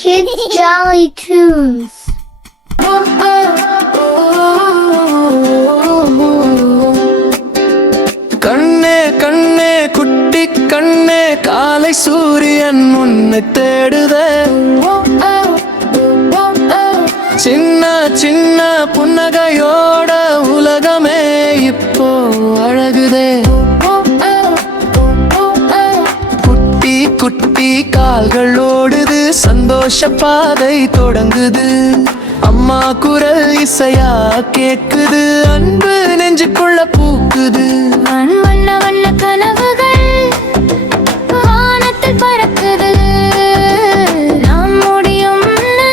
Kids Jolly Tunes. கண்ணே கண்ணே குட்டி கண்ணே காலை சூரியன் உன்னை தேடுதே. சின்ன சின்ன புன்னகையோட உலகமே இப்போ அழகுதே. குட்டி குட்டி கால்கள் ஓடுது, சந்தோஷ பாதை தொடங்குது. அம்மா குரல் இசையா கேக்குது, அன்பு நெஞ்சுக்குள்ள பூக்குது. வண்ண வண்ண கனவுகள் வானத்தில் பறக்குது. நாம் முடியும்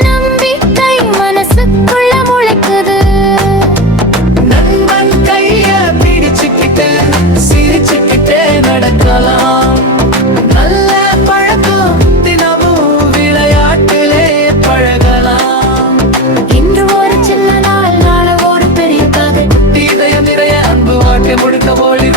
நம்பிக்கை மனசுக்குள்ள முளைக்குது. நண்பன் கைய பிடிச்சுக்கிட்டு சிரிச்சுக்கிட்டே நடக்கலாம். நல்ல பழக்கம் தினமும் விளையாட்டிலே பழகலாம். இன்று ஒரு சின்ன நாள், நாளை ஒரு பெரிய கதை. இதயம் நிறைய அன்பு வாழ்க்கை முழுக்க மொழி